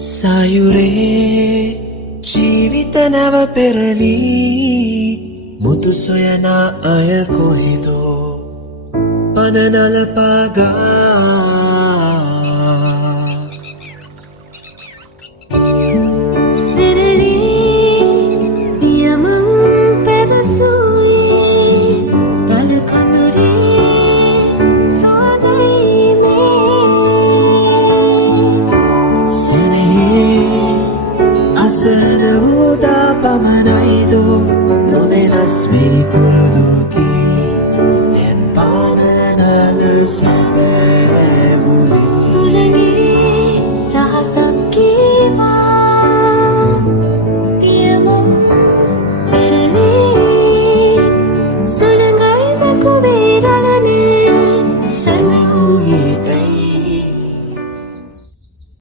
සයුරේ ජීවිත නැව පෙරලී මුතු සොයන අය කොහෙදෝ පනනල පාගා